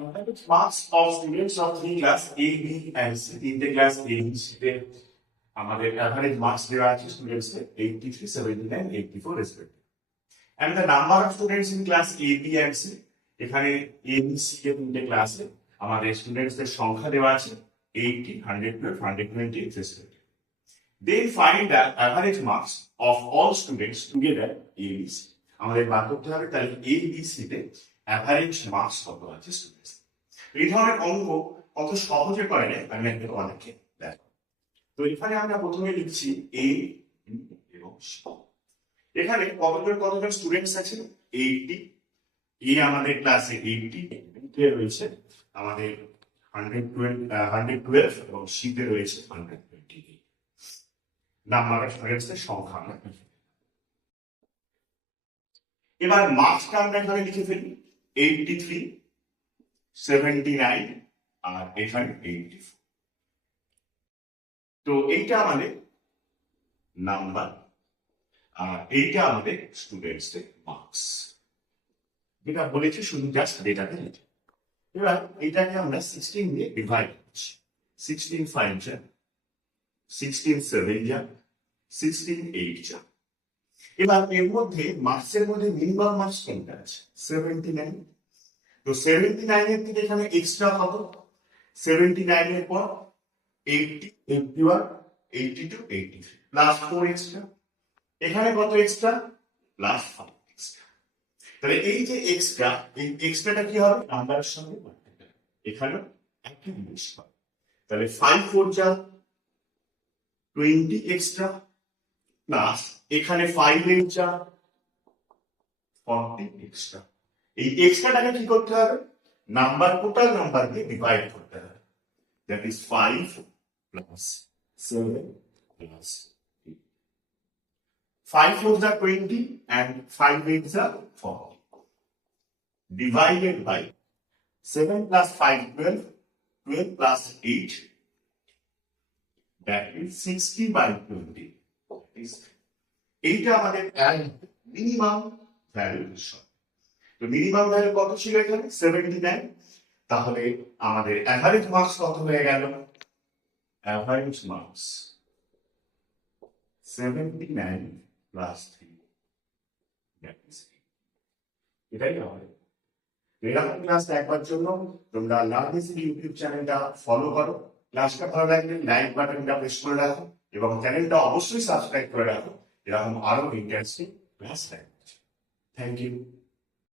Marks of students of three class A, B and C. তিনটে class A, B, C তে আমাদের average marks দেওয়া আছে students এর 83, 79, 84 respectively. And the number of students in class A, B and C. এখানে A, B, C এর তিনটে ক্লাসে আমাদের স্টুডেন্টস এর সংখ্যা দেওয়া আছে 80, 112, 120 respectively. Then find the average marks of all students together A, B, C. আমাদের বার করতে হবে তাহলে A, B, C তে অ্যাভারেজ মার্কস কত আছে স্টুডেন্টস। এই ধরনের অঙ্ক কত সহজে করে নেয় আমি একদম অনেককে দেখো। তো এখানে আমরা প্রথমে লিখছি A, B এবং C। এখানে কতজন স্টুডেন্টস আছে 80। এ আমাদের ক্লাসে 80, বিতে রয়েছে আমাদের 112 এবং সিতে রয়েছে 128। নাম্বার অফ স্টুডেন্টসের সংখ্যা আমরা লিখে ফেলি। এবার মার্কসটা আমরা এখানে লিখে ফেলি 83, 79 আর এখানে 84। তো এইটা আমাদের নাম্বার আর এইটা আমাদের স্টুডেন্টসদের মার্কস। যেটা বলেছি শুধু জাস্ট ডেটাতে লিখে। এবার এইটাকে আমরা 16 দিয়ে ডিভাইড করছি। 16 5 যা, 16 7 যা, 16 8 যা। এবার এর মধ্যে মার্কসের মধ্যে মিনিমাম মার্কস কোনটা আছে 79। তো 79 এর থেকে এখানে এক্সট্রা কত 79 এর পর 80, 81, 82, 83 প্লাস 4 এক্সট্রা। এখানে কত এক্সট্রা প্লাস 5 এক্সট্রা। তাহলে এই যে এক্সট্রা, এই এক্সট্রাটা কি হবে নাম্বারের সঙ্গে মাল্টিপ্লাই, এখানে একই জিনিস হবে। তাহলে 5 4 যা 20 এক্সট্রা প্লাস এখানে 5 8 যা 40 এক্সট্রা। এই এক্সট্রাটাকে কি করতে হবে নাম্বার টোটাল নাম্বার দিয়ে ডিভাইড করতে হবে। That is 5 plus 7 plus 8। 5 4 যা 20 and 5 8 যা 40 divided by 7 plus 5 12, 12 plus 8 that is 60 by 20. এইটা আমাদের মিনিমাম ভ্যালু। তো মিনিমাম ভ্যালু কত ছিল এখানে 79। তাহলে আমাদের অ্যাভারেজ মার্কস কত হয়ে গেল অ্যাভারেজ মার্কস 79 প্লাস 3 এটাই হবে। এরকম ক্লাস দেখবার জন্য তোমরা লার্নিং ইউটিউব চ্যানেলটা ফলো করো। ক্লাসটা ভালো লাগলে লাইক বাটনটা প্রেস করে রাখো এবং চ্যানেলটা অবশ্যই সাবস্ক্রাইব করে রাখো এরকম আরো ইন্টারেস্টিং ক্লাস দেখো। Thank you.